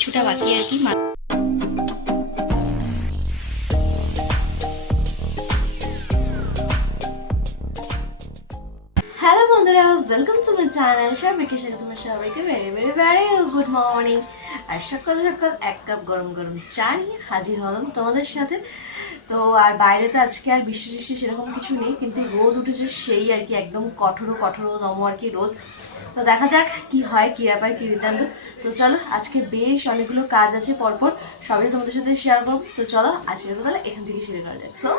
কিছুটা বাকি আর কি হ্যালো বন্ধুরা ওয়েলকাম টু মাই চ্যানেল সবাইকে সাথে তোমার সবাইকে very very very good morning আর সকাল সকাল এক কাপ গরম গরম চা নিয়ে হাজির হলাম তোমাদের সাথে। তো আর বাইরে তো আজকে আর বৃষ্টি সেরকম কিছু নেই, কিন্তু রোদ উঠেছে সেই আর কি, একদম কঠোর কঠোর দম আর কি রোদ। তো দেখা যাক কি হয়, কি ব্যাপার, কি বৃত্তান্ত। তো চলো, আজকে বেশ অনেকগুলো কাজ আছে পরপর, সবই তোমাদের সাথে শেয়ার করব। তো চলো আজকে তাহলে এখান থেকে শুরু করা যাক। সো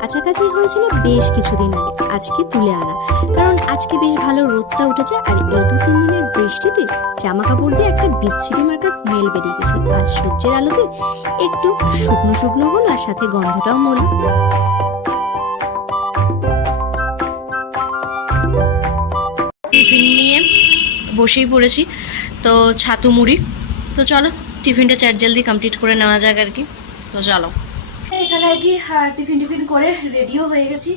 কাছাকাছি হয়েছিল বেশ কিছুদিন আগে, আজকে তুলে আনা। কারণ আজকে বেশ ভালো রোদটা উঠেছে আর এই দু তিন দিনের বৃষ্টিতে জামা কাপড় দিয়ে একটা বিচ্ছিরি মার্কা স্মেল বেরিয়ে গেছে। আজ সূর্যের আলোতে একটু শুকনো শুকনো হলো আর সাথে গন্ধটাও মনে টিফিন নিয়ে বসেই পড়েছি। তো ছাতু মুড়ি। তো চলো, টিফিনটা চার জলদি কমপ্লিট করে নেওয়া যাক আর কি। তো চলো। এখানে আর কি টিফিন টিফিন করে রেডিও হয়ে গেছি।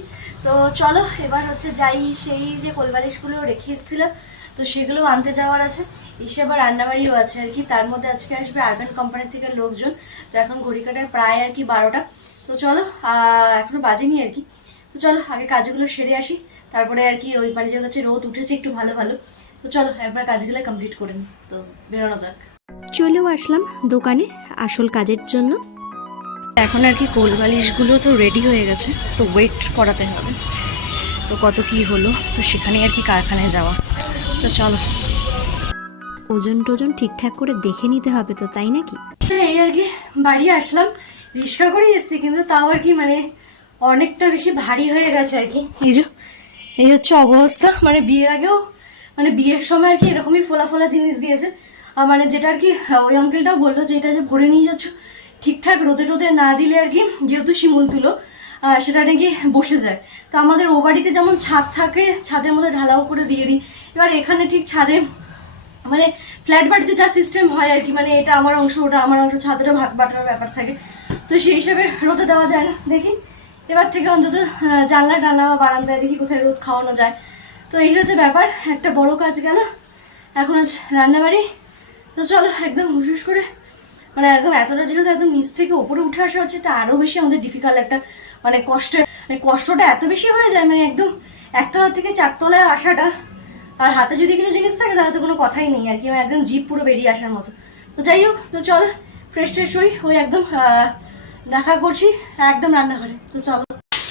তো চলো, এবার হচ্ছে যাই সেই যে কোলবালিশগুলো রেখে এসেছিলাম, তো সেগুলো আনতে যাওয়ার আছে। এসে আবার রান্নাবাড়িও আছে আর কি। তার মধ্যে আজকে আসবে আরবান কোম্পানি থেকে লোকজন। তো এখন ঘড়ি কাটায় প্রায় আর কি বারোটা। তো চলো এখনও বাজেনি আর কি। তো চলো, আগে কাজগুলো সেরে আসি। তারপরে আর কি ওই মানে যেহেতু হচ্ছে রোদ উঠেছে একটু ভালো ভালো। তো চলো একবার কাজগুলো কমপ্লিট করে নিই তো বেরোনো যাক। চলেও আসলাম দোকানে আসল কাজের জন্য। এখন আর কি কোল বালিশগুলো তো রেডি হয়ে গেছে তো ওয়েট করাতে হবে। তো কত কি হলো তো সেখানে আর কি কারখানায় যাওয়া। তো চলো। ওজন টোজন ঠিকঠাক করে দেখে নিতে হবে তো তাই নাকি? এই আর কি বাড়ি আসলাম। রিক্সা করেই এসেছি কিন্তু তাও আর কি মানে অনেকটা বেশি ভারী হয়ে গেছে আর কি। এই যে এই হচ্ছে অবস্থা। মানে বিয়ের আগেও মানে বিয়ের সময় আর কি এরকমই ফোলা ফোলা জিনিস দিয়েছে। মানে যেটা আর কি ওই আঙ্কেলটাও বলল যে, এটা যে ভরে নিয়ে যাচ্ছ, ঠিকঠাক রোদে রোদে না দিলে আর কি যেহেতু শিমুল তুলো সেটা নাকি বসে যায়। তো আমাদের ও বাড়িতে যেমন ছাদ থাকে, ছাদের মধ্যে ঢালাও করে দিয়ে দিই। এবার এখানে ঠিক ছাদে মানে ফ্ল্যাট বাড়িতে যা সিস্টেম হয় আর কি মানে এটা আমার অংশ, ওটা আমার অংশ, ছাদেরও ভাগ বাটার ব্যাপার থাকে। তো সেই হিসাবে রোদে দেওয়া যায় না, দেখি। এবার থেকে অন্তত জানলা টানলা বা বারান্দায় দেখি কোথায় রোদ খাওয়ানো যায়। তো এই হচ্ছে ব্যাপার, একটা বড় কাজ গেল। এখন আজ রান্নাবাড়ি। তো চলো, একদম হুসুস করে মানে একদম এতটা যেহেতু একদম নিচ থেকে ওপরে উঠে আসা হচ্ছে এটা আরও বেশি আমাদের ডিফিকাল্ট একটা মানে কষ্টের মানে কষ্টটা এত বেশি হয়ে যায় মানে একদম একতলা থেকে চারতলায় আসাটা। আর হাতে যদি কিছু জিনিস থাকে, তাহলে তো কোনো কথাই নেই আর কি মানে একদম জিপ পুরো বেরিয়ে আসার মতো। তো যাই হোক, তো চল ফ্রেশ ট্রেশ হই, ওই একদম দেখা করছি, একদম রান্নাঘরে। তো চলো।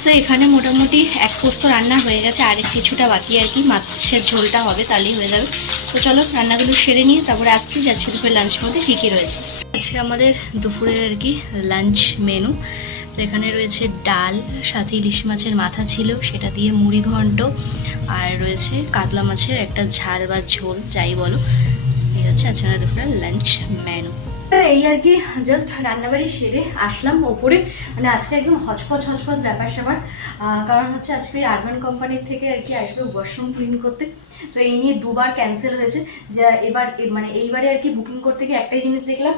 তো এখানে মোটামুটি এক পোস্ত রান্না হয়ে গেছে, আর কিছুটা বাকি আর কি। মাছের ঝোলটা হবে, তাহলেই হয়ে যাবে। তো চলো, রান্নাগুলো সেরে নিয়ে তারপরে আসতে যাচ্ছি দুপুরে লাঞ্চ মধ্যে কী কী রয়েছে। আজকে আমাদের দুপুরের আর কি লাঞ্চ মেনু তো এখানে রয়েছে ডাল, সাথে ইলিশ মাছের মাথা ছিল, সেটা দিয়ে মুড়ি ঘন্ট, আর রয়েছে কাতলা মাছের একটা ঝাল বা ঝোল, যাই বলো। এই হচ্ছে আজকে দুপুরের লাঞ্চ মেনু এই আর কি জাস্ট রান্নাবাড়ি সেরে আসলাম ওপরে। মানে আজকে একদম হচপচ হচপচ ব্যাপার স্যাপার। কারণ হচ্ছে আজকে ওই আরবান কোম্পানির থেকে আর কি আসবে ওয়াশরুম ক্লিন করতে। তো এই নিয়ে দুবার ক্যান্সেল হয়েছে। যে এবার মানে এইবারে আর কি বুকিং করতে গিয়ে একটাই জিনিস দেখলাম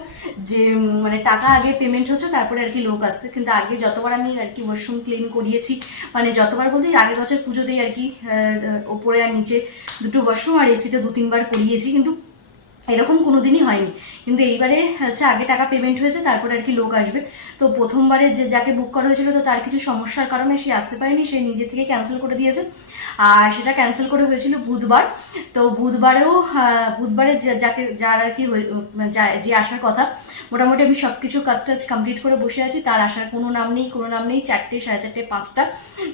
যে মানে টাকা আগে পেমেন্ট হচ্ছে, তারপরে আর কি লোক আসছে। কিন্তু আগে যতবার আমি আর কি ওয়াশরুম ক্লিন করিয়েছি মানে যতবার বলতে আগের বছর পুজোতেই আর কি ওপরে আর নিচে দুটো ওয়াশরুম আর এসিতে দু তিনবার করিয়েছি। কিন্তু এরকম কোনোদিনই হয়নি। কিন্তু এইবারে হচ্ছে আগে টাকা পেমেন্ট হয়েছে, তারপরে আর কি লোক আসবে। তো প্রথমবারে যে যাকে বুক করা হয়েছিল, তো তার কিছু সমস্যার কারণে সে আসতে পারেনি, সে নিজে থেকে ক্যান্সেল করে দিয়েছে। আর সেটা ক্যান্সেল করে হয়েছিল বুধবার। তো বুধবারেও বুধবারে যাকে, যার আর কি যে আসার কথা মোটামুটি আমি সব কিছু কমপ্লিট করে বসে আছি, তার আসার কোনো নাম নেই, কোনো নাম নেই, চারটে, সাড়ে চারটে, পাঁচটা।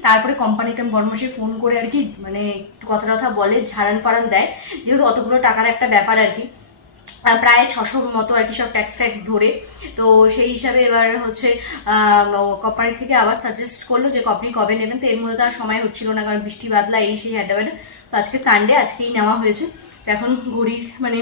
তারপরে কোম্পানিতে আমি বর্মসে ফোন করে আর কি মানে কথা টথা বলে, ঝাড়ান ফাড়ান দেয়। যেহেতু অতগুলো টাকার একটা ব্যাপার আর কি প্রায় ছশোর মতো আর কি সব ট্যাক্স ফ্যাক্স ধরে। তো সেই হিসাবে এবার হচ্ছে কোম্পানি থেকে আবার সাজেস্ট করল যে আপনি কবে নেবেন, তো এর মধ্যে তো আর সময় হচ্ছিল না, কারণ বৃষ্টি বাদলা, এই সেই হ্যাডা তো আজকে সানডে আজকেই নেওয়া হয়েছে। তো এখন ঘড়ির মানে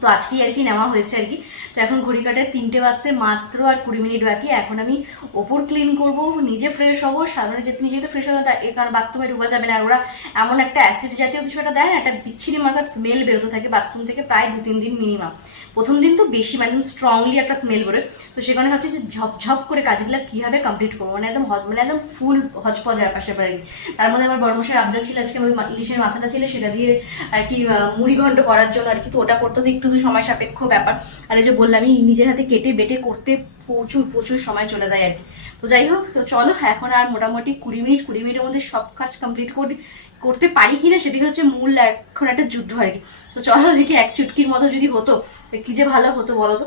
তো আজকেই আর কি নেওয়া হয়েছে আর কি। তো এখন ঘড়ি কাটায় তিনটে বাজতে মাত্র আর কুড়ি মিনিট বাকি। এখন আমি ওপর ক্লিন করব, নিজে ফ্রেশ হব সাধারণ যে নিজে ফ্রেশ হবে এর কারণ বাথরুমে ঢোকা যাবে না। ওরা এমন একটা অ্যাসিড জাতীয় কিছু একটা দেয় না, একটা বিচ্ছিরি মার্কা স্মেল বেরোতে থাকে বাথরুম থেকে প্রায় দু তিন দিন মিনিমাম প্রথম দিন তো বেশি মানে একদম স্ট্রংলি একটা স্মেল বেরোয়। তো সেখানে ভাবছি যে ঝপঝপ করে কাজগুলো কীভাবে কমপ্লিট করব? মানে একদম হজ মানে একদম ফুল হজপজ হয় পাশে পারে তার মধ্যে আমার বর্মশের আবদার ছিল আজকে, ওই ইলিশের মাথাটা ছিল, সেটা দিয়ে আর কি মুড়ি ঘণ্ট করার জন্য আর কি। তো ওটা করতে তো একটু সময় সাপেক্ষ ব্যাপার। আর এই যে বললামই, নিজের হাতে কেটে বেটে করতে প্রচুর প্রচুর সময় চলে যায় আর কি। তো যাই হোক, তো চলো, এখন আর মোটামুটি কুড়ি মিনিট, কুড়ি মিনিটের মধ্যে সব কাজ কমপ্লিট করি করতে পারি কি না সেটি হচ্ছে মূল এখন একটা যুদ্ধ আর কি। তো চলো দেখি, এক চুটকির মতো যদি হতো কি যে ভালো হতো বলো তো?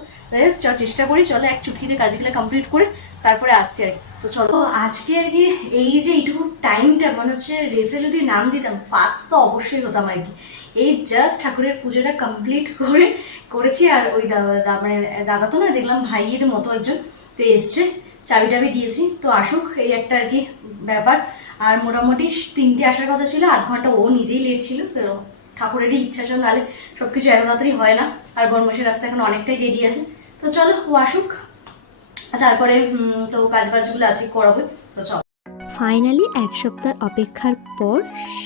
চেষ্টা করি, চলো এক চুটকিতে কাজগুলো কমপ্লিট করে তারপরে আসছি আর তো চলো, আজকে আর কি এই যে এইটুকু টাইমটা মনে হচ্ছে রেসে যদি নাম দিতাম ফার্স্ট তো অবশ্যই হতাম আর কি। এই জাস্ট ঠাকুরের পুজোটা কমপ্লিট করে করেছি আর ওই দা- দা- মানে দাদা তো না দেখলাম ভাইয়ের মতো একজন। তো এসছে চাবি টাবি দিয়েছি। তো আসুক, এই একটা আর কি ব্যাপার। আর মোটামুটি তিনটে আসার কথা ছিল, আধ ঘণ্টা ও নিজেই লেট ছিল। তো ঠাকুরেরই ইচ্ছা ছিল, নাহলে সবকিছু এত তাড়াতাড়ি হয় না। আর বর্মসের রাস্তা এখন অনেকটাই দেরি আছে। তো চলো, ও আসুক। তারপরে তো কাজ বাজগুলো আছে করাবে তো চলো। ফাইনালি এক সপ্তাহ অপেক্ষার পর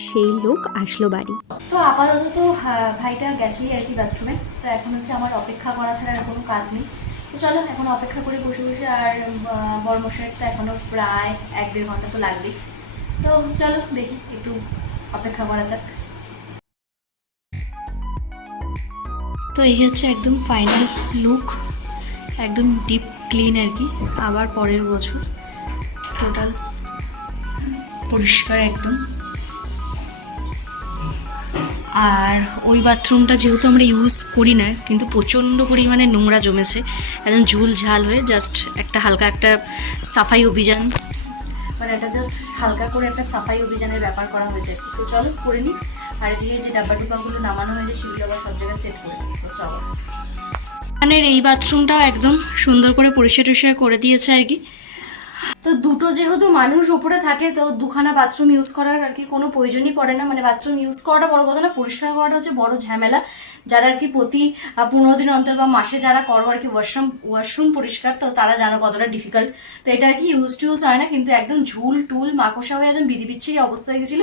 সেই লোক আসলো বাড়ি। তো আপাতত তো ভাইটা গেছেই আর কি বাথরুমে তো এখন হচ্ছে আমার অপেক্ষা করা ছাড়া আর কোনো কাজ নেই। তো চলো এখন অপেক্ষা করে বসে বসে আর বর্মশের তো এখনও প্রায় এক দেড় ঘণ্টা তো লাগবে তো চলো দেখি একটু অপেক্ষা করা যাক। তো এই হচ্ছে একদম ফাইনাল লুক একদম ডিপ ক্লিন আর কি, আবার পরের বছর টোটাল পরিষ্কার একদম। আর ওই বাথরুমটা যেহেতু আমরা ইউজ করি না, কিন্তু প্রচণ্ড পরিমাণে নোংরা জমেছে, একদম ঝুল ঝাল হয়ে জাস্ট একটা হালকা একটা সাফাই অভিযান। মানে একটা জাস্ট হালকা করে একটা সাফাই অভিযানের ব্যাপার করা হয়েছে। তো চলো করে নিই, আর এদিকে যে ডাব্বা ডুব্বাগুলো নামানো হয়েছে, সেগুলো আবার সব জায়গায় সেট করে তো চলো। এখানের এই বাথরুমটাও একদম সুন্দর করে পরিষ্কার টরিষ্কার করে দিয়েছে আর কি। তো দুটো যেহেতু মানুষ ওপরে থাকে, তো দুখানা বাথরুম ইউজ করার আর কি কোনো প্রয়োজনই পড়ে না। মানে বাথরুম ইউজ করাটা বড় কথা না, পরিষ্কার করাটা হচ্ছে বড় ঝামেলা। যারা আর কি প্রতি পনেরো দিন অন্তর বা মাসে যারা করো আর কি ওয়াশরুম ওয়াশরুম পরিষ্কার, তো তারা জানো কতটা ডিফিকাল্ট তো এটা আর কি ইউজ টু ইউজ হয় না, কিন্তু একদম ঝুল, টুল, মাকড়সা হয়ে একদম বিধি বিচ্ছিরি অবস্থা হয়ে গেছিল।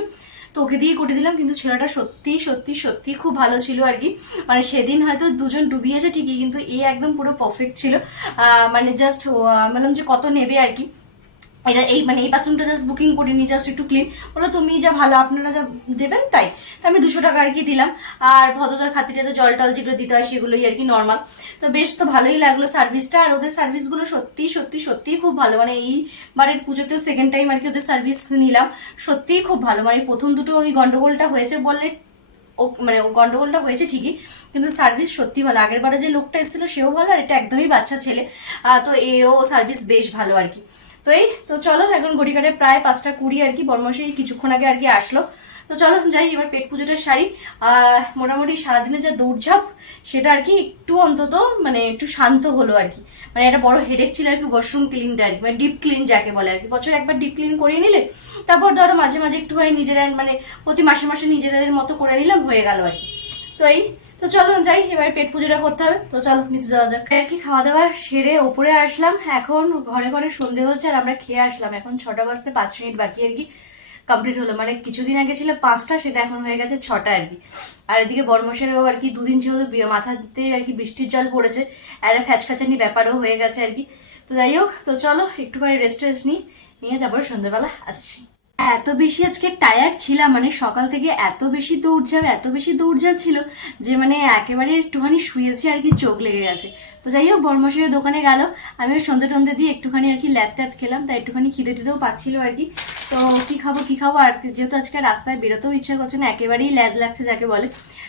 তো ওকে দিয়ে করে দিলাম, কিন্তু ছেলেটা সত্যি সত্যি সত্যি খুব ভালো ছিল আর কি। মানে সেদিন হয়তো দুজন ডুবিয়েছে ঠিকই, কিন্তু এ একদম পুরো পারফেক্ট ছিল। মানে জাস্ট বললাম যে কত নেবে আর কি। এটা এই মানে এই বাথরুমটা জাস্ট বুকিং করিনি জাস্ট একটু ক্লিন বলো তুমি যা ভালো, আপনারা যা দেবেন তাই। তো আমি দুশো টাকা আর কি দিলাম। আর ভদ্রতার খাতিরে তো জল টল যেগুলো দিতে হয় সেগুলোই আর কি নর্মাল তো বেশ তো ভালোই লাগল সার্ভিসটা আর ওদের সার্ভিসগুলো সত্যি সত্যি সত্যিই খুব ভালো। মানে এই বারের পুজোতে সেকেন্ড টাইম আর কি ওদের সার্ভিস নিলাম। সত্যিই খুব ভালো। মানে প্রথম দুটো ওই গন্ডগোলটা হয়েছে বললে ও মানে ও গন্ডগোলটা হয়েছে ঠিকই। কিন্তু সার্ভিস সত্যি ভালো। আগের বারে যে লোকটা এসেছিল সেও ভালো, আর এটা একদমই বাচ্চা ছেলে। তো এরও সার্ভিস বেশ ভালো আর কি তো এই, তো চলো, এখন গড়িকাটে প্রায় পাঁচটা কুড়ি আর কি বর্মশাই কিছুক্ষণ আগে আর কি আসলো। তো চলো, যাই, এবার পেট পুজোটা শাড়ি মোটামুটি সারাদিনে যা দৌড়ঝাঁপ, সেটা আর কি একটু অন্তত মানে একটু শান্ত হলো আর কি। মানে একটা বড় হেডেক ছিল আর কি ওয়াশরুম ক্লিনটা আর কি মানে ডিপ ক্লিন যাকে বলে আর কি। বছর একবার ডিপ ক্লিন করিয়ে নিলে, তারপর ধরো মাঝে মাঝে একটুখানি নিজেরা মানে প্রতি মাসে মাসে নিজেদের মতো করে নিলাম, হয়ে গেল আর কি। তো এই তো চলো যাই, এবার পেট পুজোটা করতে হবে। তো চলো, নিচে যাওয়া যাক। আর কি খাওয়া দাওয়া? সেরে ওপরে আসলাম। এখন ঘরে ঘরে সন্ধে হচ্ছে আর আমরা খেয়ে আসলাম। এখন ছটা বাজতে পাঁচ মিনিট বাকি আর কি। কমপ্লিট হলো। মানে কিছুদিন আগে ছিল পাঁচটা, সেটা এখন হয়ে গেছে ছটা আর কি। আর এদিকে বর্মশেরও আর কি দুদিন যেহেতু মাথাতে আর কি বৃষ্টির জল পড়েছে, আর ফ্যাচ ফ্যাচানি ব্যাপারও হয়ে গেছে আর কি। তো যাই হোক, তো চলো, একটুখানি রেস্ট টেস্ট নিই নিয়ে তারপরে সন্ধ্যেবেলা আসছি। এত বেশি আজকে টায়ার্ড ছিলাম মানে সকাল থেকে এত বেশি দৌড়ঝাঁপ, এত বেশি দৌড়ঝাঁপ ছিল যে মানে একেবারে একটুখানি শুয়েছি আর কি, চোখ লেগে গেছে। তো যাই হোক বর্মশের দোকানে গেল। আমি ওই সন্ধে টন্ধে দিয়ে একটুখানি আর কি ল্যাদ ট্যাদ খেলাম, তাই একটুখানি খিদে টিদেও পাচ্ছিল আর কি। তো কী খাব কী খাব? আর যেহেতু আজকে রাস্তায় বেরোতেও ইচ্ছা করছে না, একেবারেই ল্যাদ লাগছে যাকে বলে।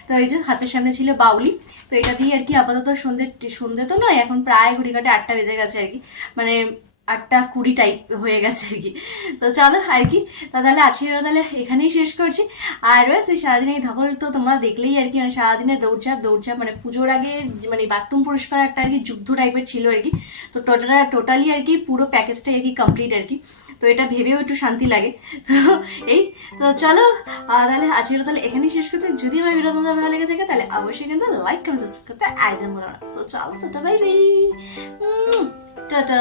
তো এই যে হাতের সামনে ছিল বাউলি, তো এটা দিয়ে আর কি আপাতত সন্ধে সন্ধে তো নয়, এখন প্রায় ঘড়ি কাটে আটটা বেজে গেছে আর কি। মানে আটটা কুড়ি টাইপ হয়ে গেছে আর কি। তো চলো আর কি, তো তাহলে আজকের তাহলে এখানেই শেষ করছি। আর ব্যাস, এই সারাদিন এই ধকল তো তোমরা দেখলেই আর কি মানে সারাদিনে দৌড়ঝাঁপ দৌড়ঝাঁপ মানে পুজোর আগে মানে বাথরুম পরিষ্কার একটা আর কি যুদ্ধ টাইপের ছিল আর কি। তো টোটাল টোটালি আর কি পুরো প্যাকেজটাই আর কি কমপ্লিট আর কি। তো এটা ভেবেও একটু শান্তি লাগে। তো এই, তো চলো তাহলে আজকের তাহলে এখানেই শেষ করছি। যদি আমার ভিডিও তোমাদের ভালো লেগে থাকে, তাহলে অবশ্যই কিন্তু লাইক কমেন্ট সাবস্ক্রাইব করতে একদম ভুলো না। সো চলো, টাটা বাই বাই টাটা।